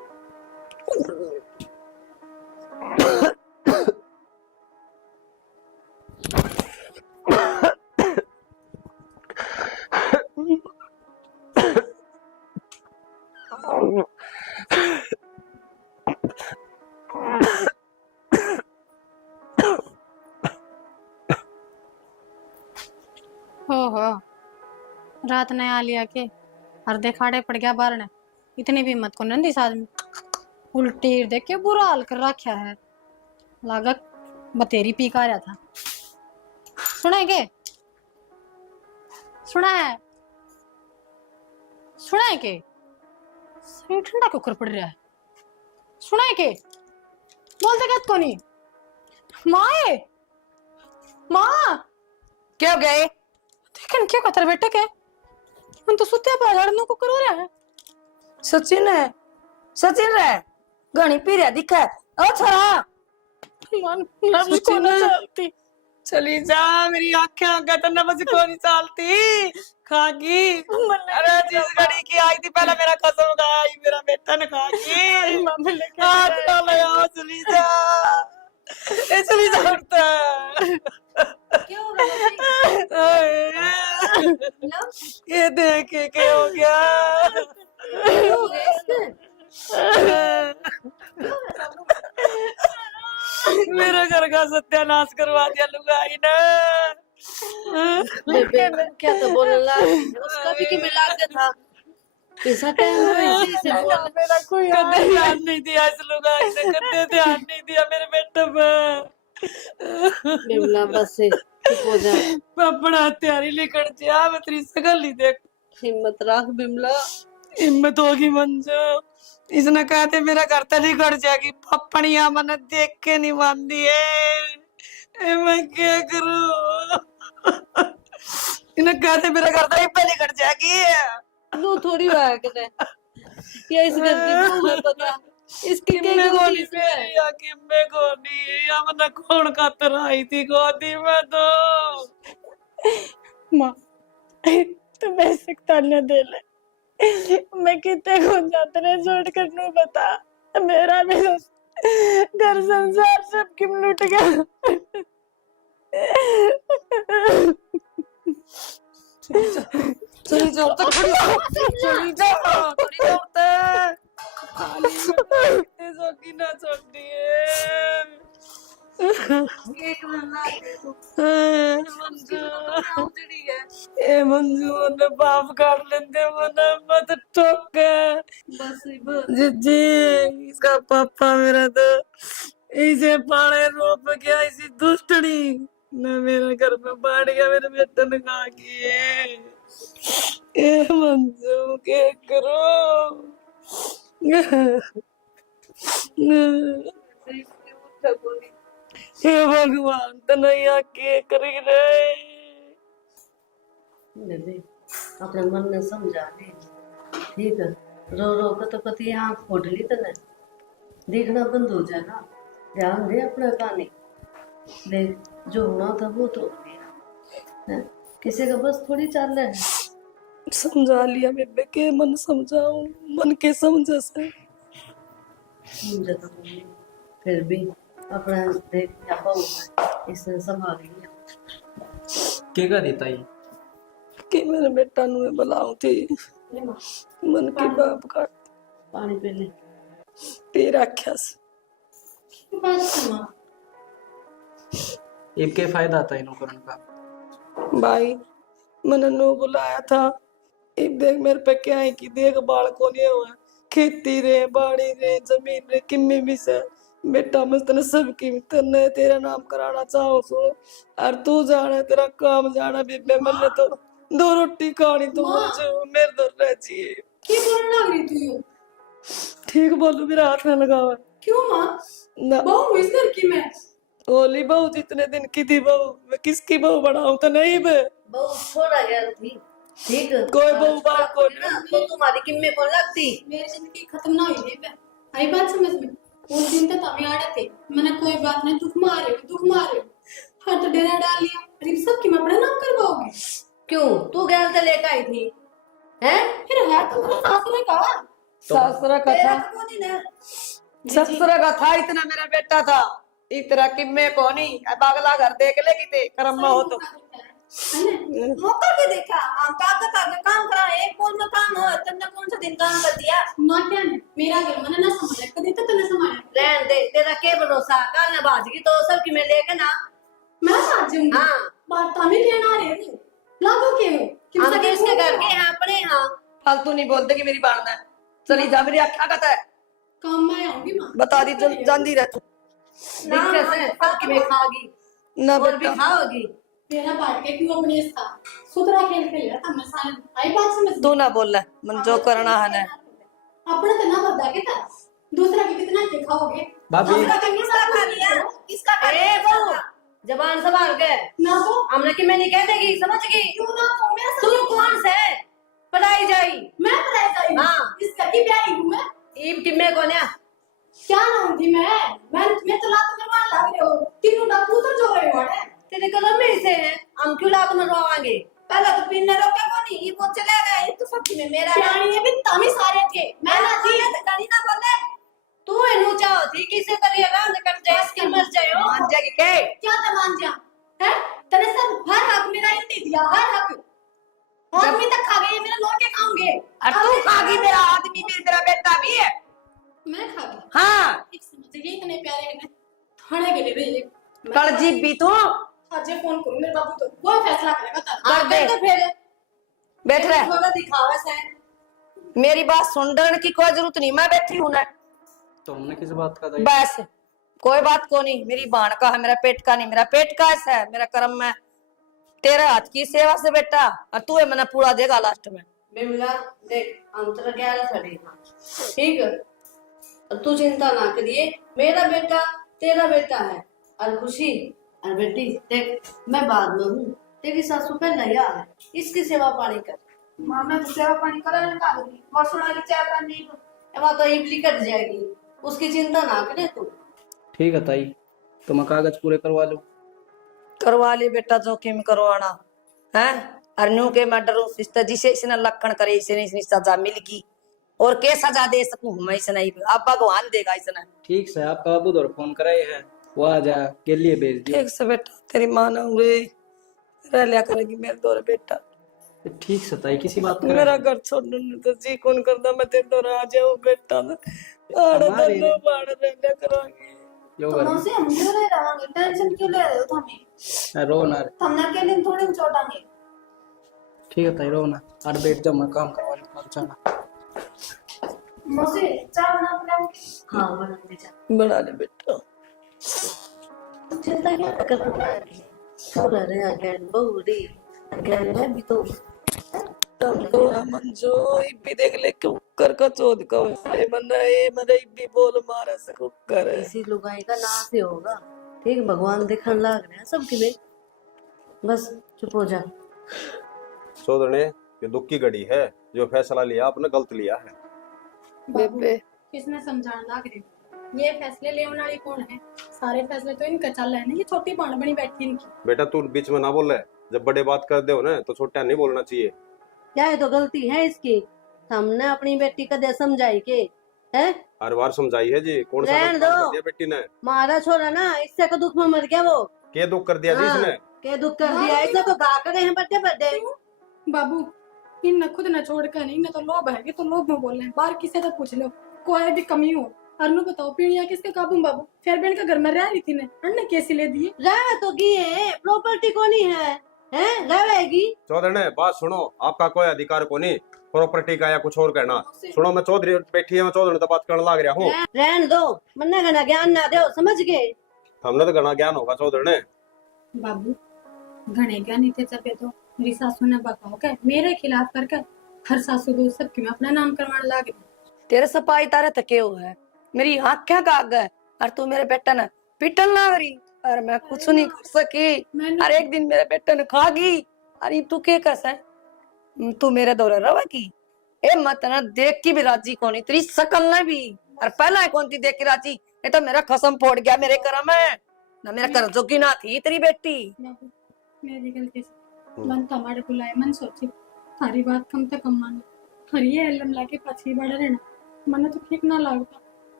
ओहो, रात ने आ लिया के हर देखाड़े पड़ गया बाहर ने। इतनी भी हिम्मत को नहीं इस आदमी। उल्टी देख के बुरा हाल कर रखा है। लागत बतेरी पी का रहा था। सुना है के? सुना है? सुना है के? सही ठंडा क्यों कर पड़ रहा है? सुना है के? बोलते क्या तो नहीं? माँ है? माँ क्यों गए? देखन क्या कहता बेटे के? हम तो सुत्ते पे लड़ने को करो रहा है। सचिन है, सचिन रे घणी पी रहा दिखा। ओ छोरा मन नब्ज को न चलती। चली जा, मेरी आंखें आगे तो नब्ज को नहीं चलती। खागी अरे जिस घड़ी की आई थी पहले मेरा कसम खाया ही मेरा बेटा ने खागी। हाथ ना लगाओ, चली जा, ए चली जा उठता। क्या हो रहा है? ये देख के क्या हो गया? क्या हो गया इसमें? मेरा घर का सत्यानाश करवा दिया लुगाई ने। बेबे क्या तो बोलने लगा, उसका भी कि मिला के था। ऐसा टाइम में इसी से बोल। मेरा कोई कदे ध्यान नहीं दिया इस लुगाई ने, कदे ध्यान नहीं दिया मेरे बेटे पे। बिमला बस से चुप हो जा, अपना तैयारी लेकर जा, मैं तेरी शकल नहीं देख। हिम्मत रख बिमला। हिम्मत होगी मंजू, इसने कहते मेरा घर तली कट जाएगी। पपनिया मन देख के नहीं मानती है, मैं क्या करूं? इन्हें कहते मेरा घर तली पहले कट जाएगी। लो थोड़ी हुआ करे, या इस घर की बहू है पता, इसकी क्या किम्मे गलती गोली इसमें? मेरी या किम्मे गोली या मन कौन खातर आई थी गोदी में तो। माँ तुम ऐसे ताने दे ले। मैं कितने को जातरे छोड़ कर नू बता। मेरा भी तो घर संसार सब किम लूट गया। चली जाओ तो खड़ी हो, चली जाओ थोड़ी देर तक। ऐसा की ना छोड़ दिए। एक महीना मंजू ए मंजू ने बाप काट लेते मन मत ठोके। बस जी इसका पापा मेरा तो इसे पाले रोप गया, इसी दुष्टनी न मेरे घर में बाढ़ गया, मेरे बेटे ने कहा कि ए मंजू के करो। हे भगवान तनैया के करी रे। बेबे अपने मन में समझा ले, ठीक है? रो रो कर तो कति आँख फोड़ ली तने, देखना बंद हो जाए ना। ध्यान दे अपना कहानी, देख जो होना था वो तो हो गया है। किसी का बस थोड़ी चाल है। समझा लिया बेबे के मन समझाओ, मन के समझ से समझा तो तुमने, फिर भी अपना देख क्या पाऊँ, इसने संभाल लिया। केगा देता ही कि मेरे बेटा नु बुलाऊं थी, मन की बाप काट पानी पी ले। पी रखा से। एक के फायदा था इन करण का। भाई मैंने नो बुलाया था, एक देख मेरे पे क्या है कि देख बाल को नहीं हुआ, खेती रे बाड़ी रे जमीन रे किम्मे भी से बेटा मस्त ने सब की तने तेरा नाम कराना चाहो सो, और तू जाना तेरा काम जाना बेबे। मैंने तो दो रोटी खानी तो मुझे मेरे दो रह चाहिए। क्यों बोलने लग रही तू? ठीक बोलो, मेरा हाथ ना लगावा। क्यों माँ? ना बहू इस घर की मैं। ओली बहू जितने दिन की थी बहू, मैं किसकी बहू बनाऊं तो नहीं बे। बहू छोड़ा गया थी, ठीक है? कोई बहू बाल को ना तो तुम्हारी किम्मे को लगती। मेरी जिंदगी खत्म ना हुई है। आई बात समझ में? उस दिन तक हमें आड़े थे, मैंने कोई बात नहीं, दुख मारे हर तो डेरा डाल लिया। अरे सब की मैं अपना नाम करवाओगे? क्यों तू गैल से लेकर आई थी हैं? फिर है तो मेरा सास ने कहा। सासरा तेरा कथा तो कोई नहीं है। ससुर का था इतना मेरा बेटा था इतना कि मैं कोनी अब अगला घर देख ले किते कर्म में हो तो मौका भी देखा हम कागज आगे काम करा एक पोल में काम हो तुमने कौन सा दिन काम कर दिया ना क्या ने मेरा घर मैंने ना संभाला कभी तो तने संभाला रहन दे, तेरा क्या भरोसा, कल न बाजगी तो सब की मैं लेके ना। मैं आज जाऊंगी हाँ। बात तामी लेना रहे थे लागो के हो हम तो इसके घर के हैं अपने यहाँ। फालतू नहीं बोलते कि मेरी बाण है चली जा मेरी आख्या कहता है काम में आऊंगी मां बता दी जानती रह तू दिक्कत है सब की मैं खाओगी ना और भी बेटा खाओगी। मेरा बात के क्यों अपने था सुतरा खेल खेल रहा था मैं सारे आई बात समझ तू ना बोल मन जो करना है ना अपने तो ना बता के था दूसरा के कितना दिखाओगे भाभी दूसरा का किसका खा लिया किसका खा ए लिया वो जबान संभाल के, ना तो हमने कि मैं नहीं कह देगी, समझ गई? क्यों ना तो मेरा तू कौन से पढ़ाई जाई? मैं पढ़ाई जाई हाँ। इसका की ब्याही हूं मैं ईब टिम्मे को ना क्या नाम थी मैं तो लात करवाने लग रहे हो तीनों ना पुत्र जो रहे हो है तेरे कलम में इसे है, हम क्यों लात मरवाएंगे? पहले तो पिन रोके को नहीं ये वो चले गए ये तो सब में मेरा है प्राणी ये भी तामी सारे थे मैं ना थी कहीं ना बोले तू एनु चाहती किसे करिएगा न कर जाए इसकी मर जाए हो। मान जाएगी के क्या था मान जा है तेरे सब हर हक मेरा ही दे दिया हर हक आदमी तक खा गए मेरा लौट के खाऊंगे और तू खागी मेरा आदमी भी मेरा बेटा भी है मैं खा गई हाँ एक समझ गई इतने प्यारे हैं थाने के लिए भेजे कल जीप भी तू आज ये फोन करूं मेरे बाबू तो वो फैसला करेगा तारा हाँ दे। तो फिर बैठ रहे थोड़ा दिखावा से मेरी बात सुनने की कोई जरूरत नहीं मैं बैठी हूं ना तो हमने किस बात का था? बस कोई बात को नहीं मेरी बाण का है मेरा पेट का नहीं मेरा पेट का ऐसा है मेरा कर्म में तेरा हाथ की सेवा से बेटा और तू है मैंने पूरा देगा लास्ट में बिमला देख हम तेरा गैर खड़े हाँ ठीक है और तू चिंता ना करिए, मेरा बेटा तेरा बेटा है। और खुशी और बेटी देख मैं बाद में हूँ, तेरी सासू पहले ही आ है, इसकी सेवा पानी कर। मां मैं तो सेवा पानी करा नहीं का गई मसुड़ा की चाय पानी वहां तो इमली कट जाएगी, उसकी चिंता ना करे तू। ठीक है ताई, तो मैं कागज पूरे करवा लूं। करवा ले बेटा जोखिम करवाना है अरनू के मैं डरू सिस्टर जिसे इसने लखन करे इसने इसने सजा मिलगी और के सजा दे सकूं मैं इसने अब भगवान देगा इसने ठीक से आपका बाबू दौर फोन कराए है वो आ जा के लिए भेज दियो। ठीक से बेटा तेरी मां ना हुए रह लिया करेगी मेरे दौर बेटा ठीक से ताई किसी बात का मेरा घर छोड़ने तो जी कौन करदा मैं तेरे दौर आ जाऊं बेटा ना आड़ हमारे- दो बाड़ रह लिया करेंगे यो तो घर मौसी हम क्यों रह रहांगे टेंशन क्यों ले रहे हो तुम्हें रो ना रे। हमने के दिन थोड़ी छोड़ांगे ठीक है ताई रो ना और बैठ जाओ मैं काम करवा लूं चला। मौसी चाय बना पिलाऊं हाँ बना दे जा, बना ले बेटा चिंता क्या कर रहे अगेन बहुरी अगेन मैं भी तो तब तो मन जो इब्बी देख ले क्यों कर का चोद का ए मन इब्बी बोल मारा से कुकर है इसी लुगाई का नाश ही होगा। ठीक भगवान दिखन लाग रहे हैं सबके लिए, बस चुप हो जा। सोदने ये दुख की घड़ी है, जो फैसला लिया आपने गलत लिया है। बेबे किसने समझाना लग रहे हो ये फैसले लेने वाली कौन है सारे फैसले तो इनका चल रहा है ना ये छोटी बाण बनी बैठी इनकी बेटा तू बीच में ना बोले, जब बड़े बात कर दे हो ना तो छोटा नहीं बोलना चाहिए। क्या है तो गलती है इसकी, हमने अपनी बेटी का दे समझाई के है हर बार समझाई है जी, कौन सा रहने गलत काम दो। कर दिया बेटी ने? मारा छोरा ना इससे को दुख में मर गया वो। क्या दुख कर दिया जी हाँ, इसने? के दुख कर दिया इसने तो गा कर हैं बड़े बड़े। बाबू इन खुद न छोड़ कर नहीं न तो लोभ है कि तो लोभ में बोल रहे हैं बाहर किसी से पूछ लो कोई भी कमी हो अरनु बताओ पीड़िया किसके काबू बाबू फिर भी इनका घर में रह रही थी ने अन्ने कैसे ले दिए रह तो गई है प्रॉपर्टी को नहीं है हैं रहेगी। चौधरी ने बात सुनो, आपका कोई अधिकार को नहीं प्रॉपर्टी का या कुछ और कहना। सुनो मैं चौधरी बैठी है, मैं चौधरी तो बात करने लग रहा हूँ। रहन दो मन्ना घना ज्ञान ना दो, समझ गए? हमने तो घना ज्ञान होगा चौधरी ने। बाबू घने क्या नहीं थे जब तो मेरी सासू ने बकाओ के मेरे खिलाफ करके हर सासू को सबके में अपना नाम करवाने लगे तेरे सपाई तारे तके हो है मेरी आँख क्या काग है और तू मेरे बेटा ने पिटन ना रही और मैं कुछ नहीं कर सकी मैंने और एक दिन मेरे बेटे ने खागी अरे तू क्या कस है तू मेरे दौरे रवेगी ए मत ना देख की भी राजी कौन तेरी शकल ने भी और पहला कौन थी देख की राजी ये तो मेरा कसम फोड़ गया मेरे कर्म है ना मेरा कर जोगी ना थी तेरी बेटी बाबू मेरी गलती से मन तमाड़े बुलाए मन सोची थारी बात कम तक कम मानो हरी एलम लाके पछी बड़ा रहना मन तो ठीक ना लगता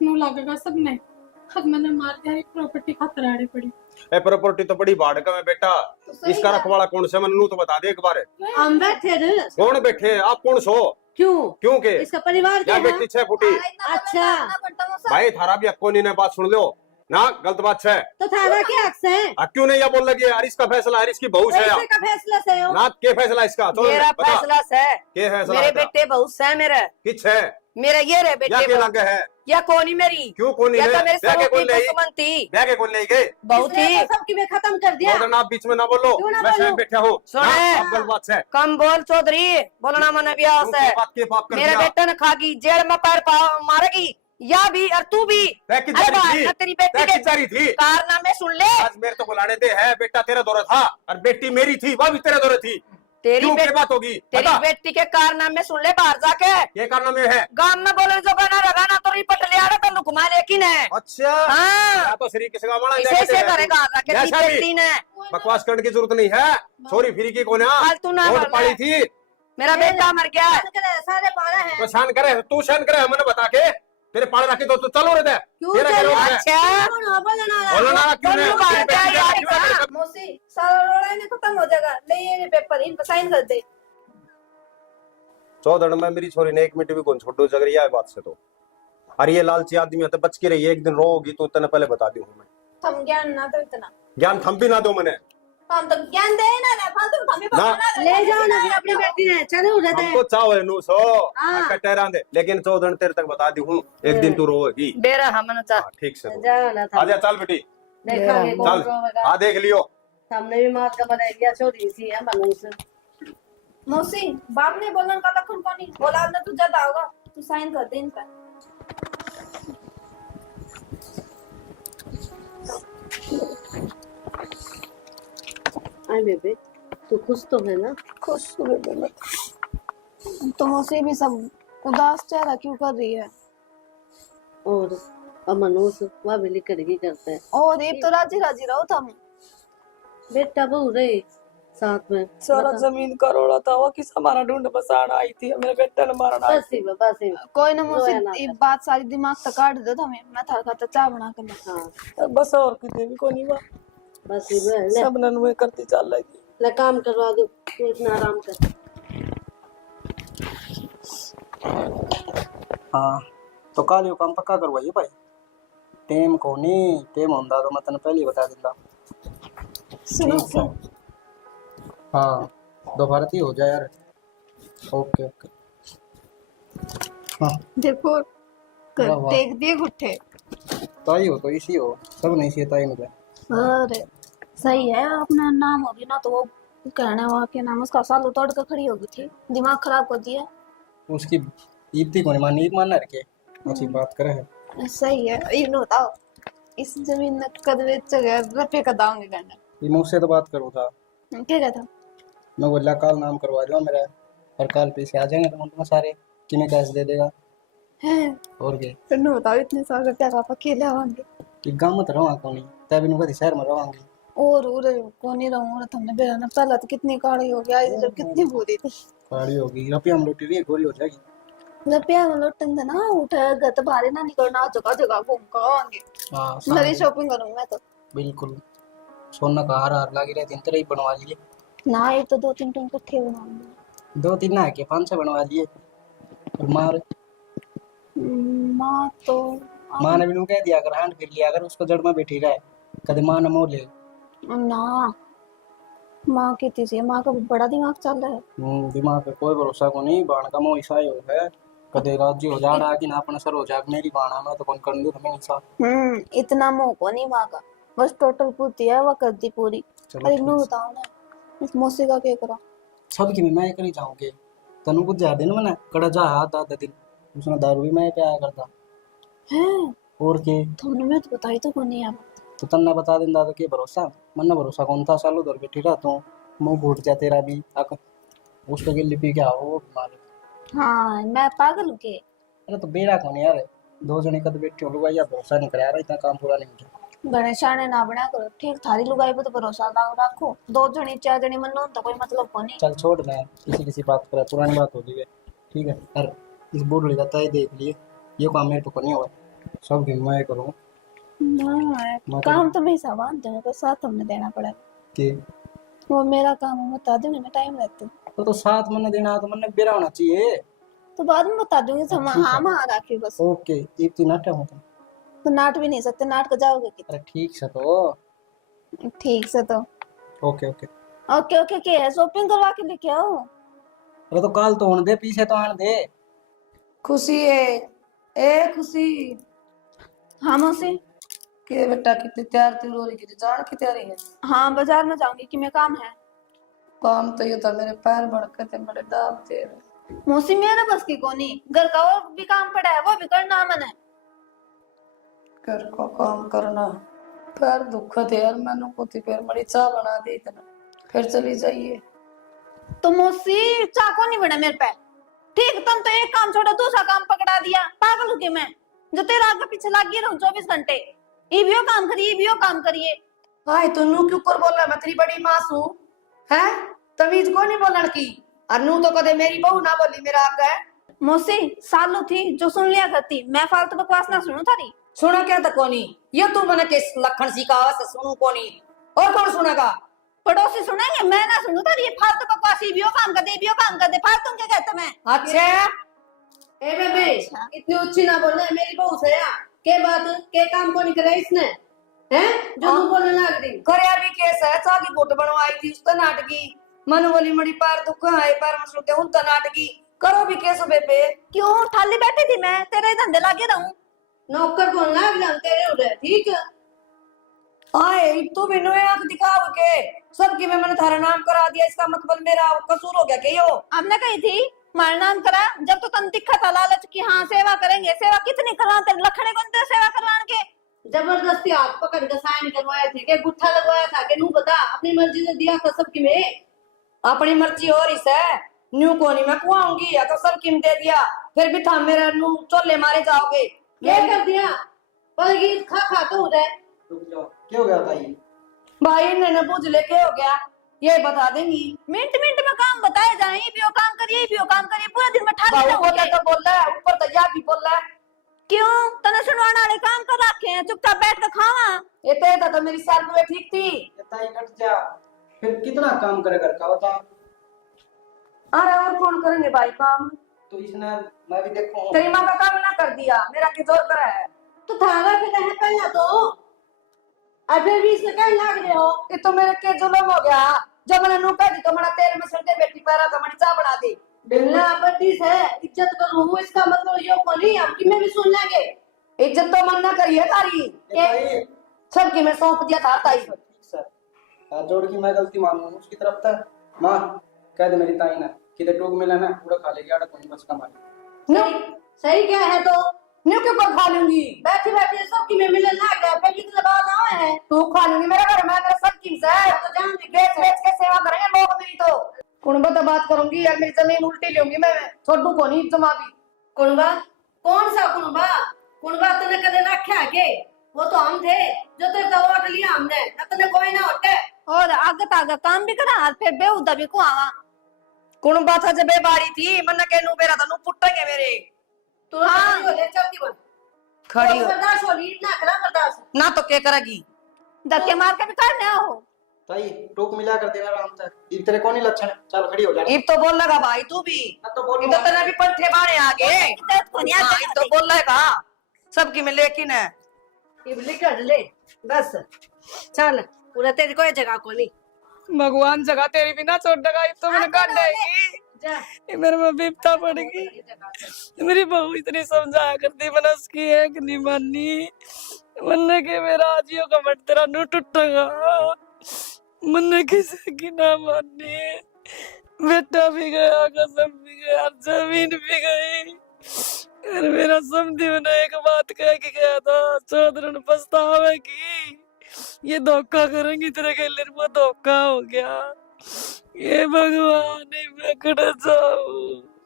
नू लगेगा सबने अब मैंने मार दिया एक प्रॉपर्टी खातर आड़े पड़ी ए प्रॉपर्टी तो बड़ी भाड़ का है बेटा। इसका रखवाला कौन से मन तो बता दे एक बार। हम बैठे रे। कौन बैठे आप कौन सो क्यों? क्यों के इसका परिवार क्या क्या है? बेटी 6 फुटी अच्छा। भाई थारा भी अक्को नहीं ने बात सुन लो ना गलत बात है। तो थारा क्या हक है? क्यों नहीं ये बोल लगी हरीश का फैसला हरीश की बहू से पैसे का फैसला से हो? ना के फैसला इसका चलो मेरा बता फैसला से के फैसला मेरे है तेरा? बेटे बहुत से मेरे किछ है मेरा ये रे या बेटे के लगे है या कोनी मेरी क्यों कौन या नहीं तो है मेरे ब्याह के कौन सरोती ले दुश्मनती ब्याह के कौन ले गए बहुत इसने ही तो सबकी में खत्म कर दिया। मदन आप बीच में ना बोलो क्यों ना मैं स्वयं बोलूं? बैठा हूँ सुने। हाँ, अब गलत बात है कम बोल चौधरी बोलना मन ब्याह क्यों से के बात के पाप कर मेरे दिया बेटे ने खागी जेल में पैर मारेगी या भी और तू भी तय की अरे जारी बात थी ना तेरी बेटी तय के की जारी थी कारनामे सुन ले आज मेरे तो बुलाने दे है बेटा तेरा दौरा था और बेटी मेरी थी वह भी तेरे दौरे थी तेरी क्यों बेटी के बात होगी तेरी बता बेटी के कारनामे सुन ले बाहर जाके ये कारण में है गांव में बोले जो बना रहा ना तो रिपट ले आ रहा तो लुकमा लेकिन है अच्छा हाँ या तो श्री किसी का माना इसे से करेगा रखे जैसा भी। बेटी ने बकवास करने की जरूरत नहीं है छोरी फिरी की कौन फालतू ना बोल पाली थी मेरा बेटा मर गया सारे पारा है। तो शान करे तू शान करे मैंने बता के तेरे पाल रखे तो तू चलो रे क्यों तेरा चलो? क्या अच्छा बोलना क्यों बोलू बाहर क्या यार का? मौसी सारा रोड़ा ने खत्म हो जाएगा ले ये पेपर इन पर साइन कर दे। 14 में मेरी छोरी ने 1 मिनट भी कौन छोड़ो जगरिया है बात से तो अरे ये लालची आदमी होते बच के रही एक दिन रोगी तो तेने पहले बता दी हूँ मैं थम ज्ञान ना तो इतना ज्ञान थम भी ना दो मैंने हम तो ज्ञान दे ना ना फालतू थमे ना। ले जाओ ना अपनी बेटी ने चलो रहते हमको चाहो है नू सो हाँ। कटेरा दे लेकिन 14 तेरे तक बता दी हूँ एक दिन तू रोएगी बेरा हमन चा हाँ, ठीक से रो। जाओ ना था। आजा चल बेटी देखेंगे कौन चल रोएगा। हाँ देख लियो सामने भी मार का बनाया गया छोड़ी सी है मनुष्य। मौसी बाप ने बोलन का लखन को नहीं औलाद ने तू ज्यादा होगा तू साइन कर दे इन पर। आई बेबे तू खुश तो है ना? खुश हुए बेबे तो मौसी भी सब उदास चेहरा क्यों कर रही है और अब मनुष्य वह भी लिख कर करता है। और ये तो राजी राजी रहो तुम। बेटा बहू रहे साथ में सारा जमीन करोड़ा था वो किस हमारा ढूंढ बसाना आई थी मेरे बेटे ने मारना बस ही बस ही। कोई ना मौसी रोया ना ये बात सारी दिमाग तक काट दो तुम्हें मैं थार खाता चाय बना कर ला। हाँ बस और कितने भी कोनी बा बस ही ले सब ननवे करती चल लगी ले काम करवा दो तू इतना आराम कर। हाँ तो कल यो काम पक्का करवाइए भाई टेम को नहीं टेम होंदा तो मैं तेने पहले ही बता दिंदा। ठीक है हाँ दोबारा ही हो जाए यार। ओके ओके हाँ देखो वाह, वाह। देख दिए गुट्ठे। ताई हो तो इसी हो सब नहीं सी ताई मुझे अरे सही है अपना नाम होगी ना तो वो कहने वहाँ के नाम उसका सालू तोड़ कर खड़ी होगी थी दिमाग खराब कर दिया। उसकी ईप्ती को नहीं मानी ईप मानना रखे अच्छी बात करे है। सही है ये बताओ इस जमीन में कद बेच गए रुपये का दाम करना ये मुझसे तो बात करूँ था क्या कहता मैं बोला कल नाम करवा दो मेरा और कल पैसे आ जाएंगे तो तुम्हें सारे कि मैं कैश दे देगा है और क्या फिर न बताओ इतने सारे रुपया का आप अकेले आवांगे कि गाँव में तो रहा कौन तभी नुका शहर में रवांगी और उरे को नहीं रहूँ तुमने बेरा ना पहला तो कितनी काड़ी हो गया जब कितनी बुरी थी गाड़ी होगी रुपया में लुटी रही है गोली हो जाएगी रुपया में लौटन था ना उठा गत बाहर ना निकलना जगह जगह घूम कर आवांगे हाँ नई शॉपिंग करूँ मैं तो बिल्कुल सोना का हार हार लगी रहती तरह ही बनवा लिए ना ये तो 2-3 टन इकट्ठे बनाऊंगी 2-3 ना के 5-6 बनवा लिए और मार माँ तो माँ ने भी नु कह दिया अगर हांड फिर लिया अगर उसको जड़ में बैठी रहे कदे माँ न मोह ले ना माँ की थी माँ का बड़ा दिमाग चल रहा है। दिमाग पे कोई भरोसा को नहीं बाण का मोह ईसा हो है कदे राज्य हो जाड़ा कि ना अपना सर हो जाग मेरी बाणा में तो कौन कर दू तुम्हें ईसा इतना मोह को नहीं माँ का बस टोटल पूर्ति है वह कर दी पूरी। चलो अरे ठीक नो है। बताओ ना इस मौसी का क्या करो सब की मैं करी जाऊंगे तनु कुछ जा दिन मैंने कड़ा जा हाथ आधा दिन उसने दारू भी मैं पिया करता है और के तुमने मैं तो बताई तो को नहीं अब तो तन्ना बता देंदा तो के भरोसा मन भरोसा कौन था सालों दर बैठी रहा तू मुंह घूट जा तेरा भी अक उसको के लिपि क्या हो बीमार हाँ मैं पागल हूँ के अरे तो बेड़ा कौन यार 2 जने कद बैठे हो लुगाई या भरोसा नहीं करा यार इतना काम पूरा नहीं मुझे गणेशा ने ना बना करो ठीक थारी लुगाई पे तो भरोसा रखो 2 जनी 4 जनी मन तो कोई मतलब को नहीं। चल छोड़ मैं किसी बात पर पुरानी बात हो गई है ठीक है और इस बूढ़ी का तय देख लिए ये काम मेरे तो नहीं हुआ सब की मैं करूँ ना काम तो मैं सामान दूंगा तो साथ हमने देना पड़ेगा कि वो मेरा काम है बता दूंगी मैं टाइम रहती हूँ तो साथ मैंने देना तो मैंने बेरा होना चाहिए। तो बाद में बता दूंगी सामान ठीक है। हाँ हाँ राखी बस ओके एक दिन नाटा हूँ तो नाट भी नहीं सकते नाट को जाओगे अरे ठीक से तो ठीक से तो ओके ओके। ओके ओके के है शॉपिंग करवा के लेके आओ अरे तो काल तो होने दे पीछे तो आने दे। खुशी है ए खुशी हाँ मौसी के बेटा कितनी तैयार तू हो रही की जान की तैयारी है हाँ बाजार में जाऊंगी कि मैं काम है काम तो ये था मेरे पैर भड़के थे बड़े दाब थे मौसी मेरे बस की कोनी घर का और भी काम पड़ा है वो भी करना मैंने घर को काम करना पैर दुख थे यार मैंने को थी फिर बड़ी चाह बना दी इतना फिर चली जाइए तो मौसी चाको नहीं बना मेरे पे ठीक तुम तो एक काम छोड़ा दूसरा काम पकड़ा दिया पागल हो गई मैं जो तेरा आगे पीछे लगी रहूं 24 घंटे ये भी काम करिए ये भी काम करिए हाय तू नू क्यों कर बोल रहा मैं तेरी बड़ी मां हूं हैं तमीज को नहीं बोलण की अनु तो कदे मेरी बहू ना बोली मेरा आगे मौसी सालू थी जो सुन लिया करती मैं फालतू बकवास ना सुनू थारी सुनो क्या तो कोनी ये तू मने के लखन सिखावा से सुनू कोनी और कौन सुनेगा पड़ोसी सुनेंगे मैं ना सुनू थारी ये फालतू बकवास ये भी काम कर दे भी काम कर दे फालतू क्या कहते मैं अच्छा ए बेबे इतनी ऊंची ना बोलना मेरी बहू से या के बात के काम को नहीं करे इसने हैं जो तू बोलने लग रही करया भी केस है चाकी फोटो बनवाई थी उसका नाटकी मन बोली मड़ी पैर दुख है पैर मसलते उन तो नाटकी करो भी केस बेबे क्यों थाली बैठी थी मैं तेरे धंधे लागे रहूं नौकर को लाग लग तेरे उड़े ठीक है आए तू भी नो आंख दिखाव के सबकी मैं मैंने थारा नाम करा दिया इसका मतलब मेरा कसूर हो गया के यो आपने कही थी मार नाम करा जब तो तन दिखा था लालच की हाँ सेवा करेंगे सेवा कितनी कराते लखने को तेरे सेवा करवाने के जबरदस्ती हाथ पकड़ के साइन करवाए थे के गुट्ठा लगवाया था के नू बता अपनी मर्जी से दिया था सबकी में अपनी मर्जी हो रही है न्यू कोनी मैं कुआऊंगी या तो सब किम दे दिया फिर भी था मेरा नू चोले मारे जाओगे क्या कर दिया पर गीत खा खा तो उधर रुक जाओ क्या हो गया था ये भाई ने पूछ लेके हो गया ये बता देंगी मिनट मिनट में काम बताए जाए ये भी वो काम करिए ये भी वो काम करिए पूरे दिन में ठाली बाबू रहोगे। बोला तो बोल रहा है ऊपर तो या भी बोल रहा है क्यों तने सुनवाने वाले काम कर रखे हैं चुपचाप बैठ कर खावा ये तो मेरी साल में ठीक थी ये ताई कट जा फिर कितना काम करे घर का बता। अरे और कौन करेंगे भाई काम तो इसने मैं भी देखूं तेरी माँ का काम ना कर दिया मेरा किजोर करा है तो थारा के है पहला तो अबे भी इसने कहीं लाग रहे हो ये तो मेरे के जुलम हो गया जब मैंने नू कह दी तो मेरा तेल में सड़ते बेटी पैरा तो मड़ी चाह बना दी बिल्ला आपत्ति से इज्जत करूं इसका मतलब यो को नहीं हम कि मैं भी सुन लेंगे इज्जत तो मन ना करिए तारी ये ताई सबकी मैं सौंप दिया था ताई ठीक सर हाथ जोड़ की मैं गलती मानूं उसकी तरफ था मां कह दे मेरी ताई ना किधर टोक मिला ना पूरा खा लेगी आटा कोई बच कमा न्यू सही क्या है तो न्यू के ऊपर खा लूंगी बैठे बैठे सबकी में मिलने लग गया पहली तो बात आए है तू खा लूंगी मेरा घर में मेरा सब की है तो जान भी बेच बेच के सेवा करेंगे लोग मेरी तो कुणबा तो बात करूंगी यार मेरी जमीन उल्टी लूंगी मैं छोटू को नहीं जमा भी कुणबा कौन सा कुणबा कुणबा तने कदे रखा के वो तो हम थे जो तेरे तो वोट लिया हमने तने कोई ना होटे और आगे तागा काम भी करा और फिर बेहुदा भी कुआवा कुणबा था जब बारी थी मन के नू बेरा तनु पुट्टेंगे मेरे तू हाँ हो ले चलती बन खड़ी हो बर्दाश्त हो रही ना करा बर्दाश्त ना तो क्या करेगी धक्के मार के भी करने हो ताई टोक मिला कर देना आराम से ये तेरे कौन ही लक्षण है चल खड़ी हो जा इब तो बोल लगा भाई तू भी तो बोल इब तो तेरे भी पंथे बाणे आगे हाँ, इब तो बोल लगा सबकी में लेकिन है इबली कर ले बस चल पूरा तेरी कोई जगह को नहीं भगवान जगह तेरी बिना छोड़ देगा इब तो मैंने काट देगी जा मेरे में बिपता पड़ेगी मेरी बहू इतनी समझाया करती मैंने उसकी है कि नहीं माननी मन्ने के मेरा आजियो का मट तेरा नू टूटेगा मन्ने किसी की ना माननी बेटा भी गया कसम भी गया जमीन भी गई और मेरा समझी मैंने एक बात कह के गया था चौधरन पछतावे की ये धोखा करेंगी तेरे के लिए वो धोखा हो गया ये भगवान मैं कट जाऊं